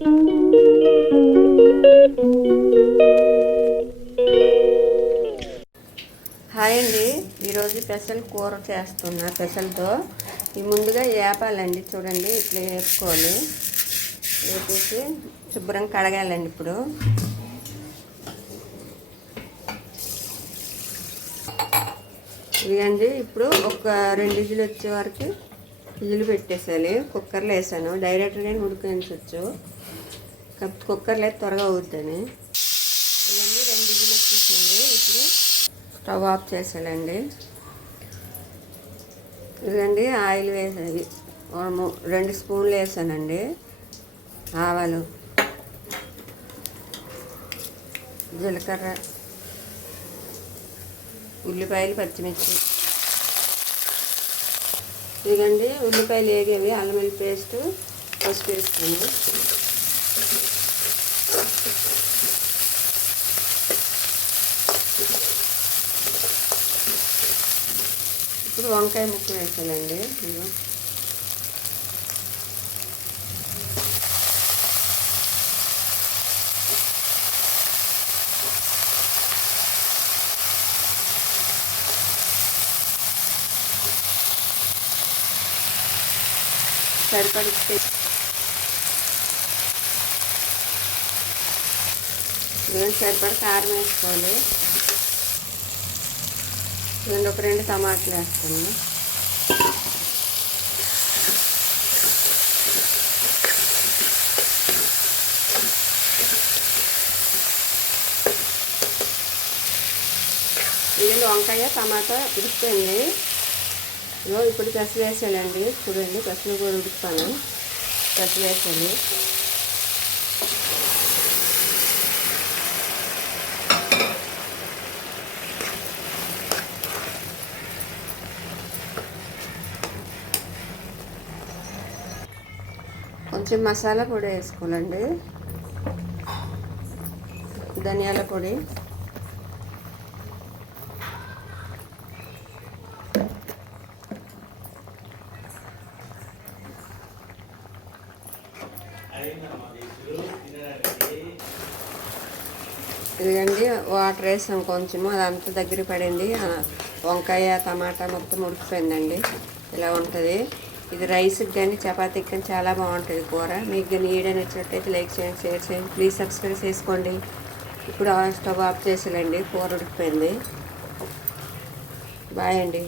Hi అండి, ఈరోజు పెసలు కూర చేస్తున్నా. పెసలతో ఈ ముందుగా వేపాలండి. చూడండి, ఇట్లా వేపుకోవాలి. వేపేసి శుభ్రంగా కడగాలండి. ఇప్పుడు ఇదండి, ఇప్పుడు ఒక 2 విజిల్ వచ్చే వరకు విజిల్ పెట్టేసాలి. కుక్కర్లో వేసాను, డైరెక్ట్గా ఉడికించవచ్చు. కుక్కర్లో అయితే త్వరగా అవుతుందని. ఇదండి 2 విజిల్ వచ్చేసింది. ఇప్పుడు స్టవ్ ఆఫ్ చేసానండి. ఇదండి ఆయిల్ వేసాను, 2 స్పూన్లు వేసానండి. ఆవాలు, జీలకర్ర, ఉల్లిపాయలు, పచ్చిమిర్చి. ఇదిగండి ఉల్లిపాయలు వేగేవి, అల్లం వెల్లుల్లి పేస్ట్, పసుపు వేస్తాను. ఇప్పుడు వంకాయ ముక్కలు వేసానండి. సరిపడి సరిపడి కారం వేసుకోవాలి. ఒక 2 టమాటాలు వేస్తాను. ఇది వంకాయ టమాటా ఉడికిపోయింది. ఇప్పుడు పెసలు వేసానండి. చూడండి, పెసలు కూడా ఉడుకుతాను. పెసలు వేసాను. కొంచెం మసాలా పొడి వేసుకోవాలండి. ధనియాల పొడి, ఇదిగండి వాటర్ వేసాం కొంచెము. అదంతా దగ్గర పడింది. వంకాయ టమాటా మొత్తం ఉడికిపోయిందండి. ఇలా ఉంటుంది. ఇది రైస్కి కానీ చపాతీకి కానీ చాలా బాగుంటుంది కూర. మీకు కానీ వీడియో నచ్చినట్టయితే లైక్ చేయండి, షేర్ చేయండి, ప్లీజ్ సబ్స్క్రైబ్ చేసుకోండి. ఇప్పుడు స్టవ్ ఆఫ్ చేసేయండి. కూర ఉడికిపోయింది. బాయ్ అండి.